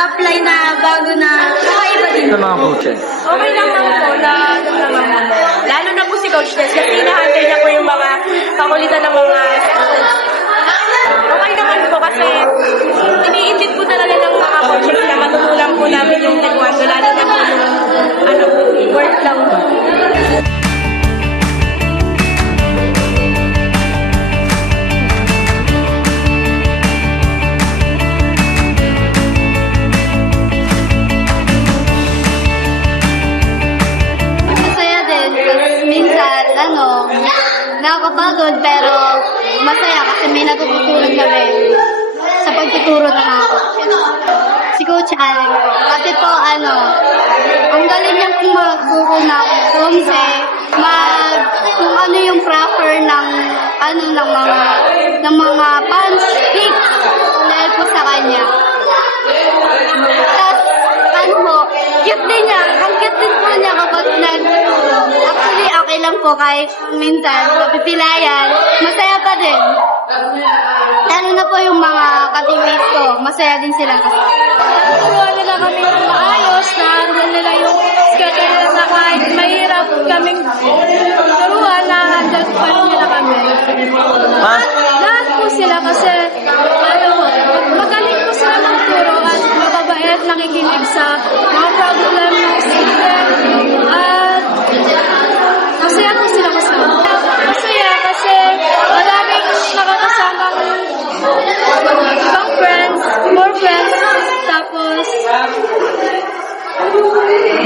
na-apply na bago na kakaiba din. Sa mga coaches. Okay lang naman po na lalo na po si Coach Des kasi hinahandle niya po yung mga kakulitan ng mga students. Okay naman po kasi iniintid po talaga ng mga coaches na matutunan po namin yung taekwondo lalo na po yung work lang po. Masaya din. Tapos minsan, nakakapagod pero masaya kasi may natututunan kami sa pagtuturo ng mga coaches. Si Coach Allen. Kasi po, ang galing niyang magturo ng kumse, kung ano yung proper ng mga punch, kicks, dahil po sa kanya. Tapos, cute din niya. Ang cute din po niya kapag nagtuturo. Actually, okay lang po kahit minsan mapipilayan. Masaya pa din. Lalo na po yung mga ka-teammates ko. Masaya din sila kasi. Turuan nila kami ng maayos, na handle nila yung schedule na kahit mahirap kaming turuan, na handle pa rin nila kami. Lahat po sila kasi magaling po sila magturo at mababait, nakikinig sa mga problem ng student at masaya po sila kasama. Masaya kasi maraming nakakasamang ibang friends, more friends, tapos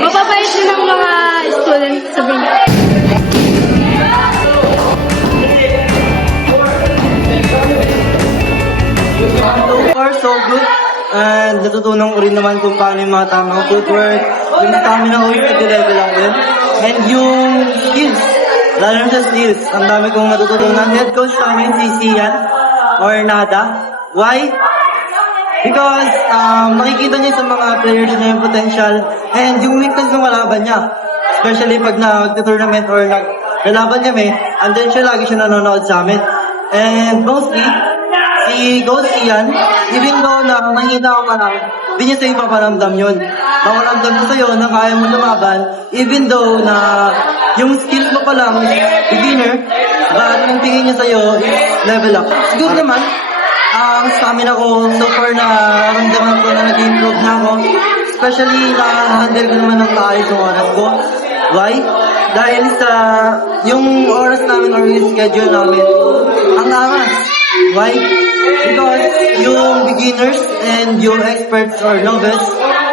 mababait din ang mga students sa Binay. So far, so good. And natutunan ko rin naman kung paano yung mga tamang footwork, yung stamina ko yung nag-level lang din. And yung skills, lalo na sa skills, ang dami kong natutunan. Head coach namin, si Sian, or Nada. Why? Because nakikita niya sa mga players niya yung potential and yung weakness ng kalaban niya. Especially pag nag-tournament or nag-lalaban kami, andun siya, lagi siya nanonood sa amin. And mostly, si Coach Ian, even though na nakikita ko pa lang, hindi niya sa'yo paparamdam yun. Paparamdam ko sa'yo na kaya mo lumaban, even though na yung skills mo pa lang, beginner, but yung tingin niya sa'yo is level up. Siguro naman, ang stamina ko, so far na ramdaman ko na nag-improve na ako. Especially na-handle ko naman ng maayos yung oras ko. Why? Dahil sa yung oras namin or yung schedule namin, ang angas. Why? Because yung beginners and yung experts or novice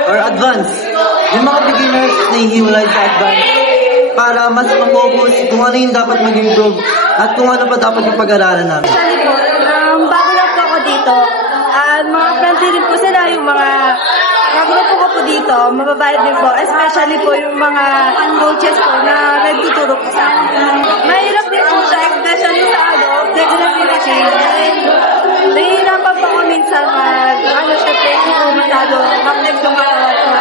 or advanced, yung mga beginners nahihiwalay sa advanced para mas mag-focus kung ano yung dapat mag-improve at kung ano pa dapat yung pag-aralan namin. Actually po, bago lang po ako dito, mga friendly din po sila, yung mga kagrupo ko po dito, mababait din po, especially po yung mga coaches po na nagtuturo po sa akin. Mahirap din po siya, especially sa flexibility. Nahihirapan po ako minsan syempre, hindi po masyado mag-flex yung katawan ko.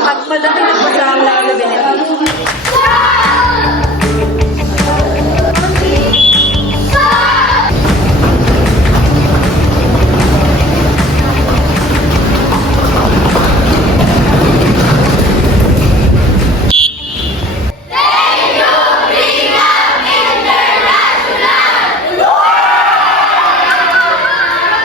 Pag padating na po sa mga labilin.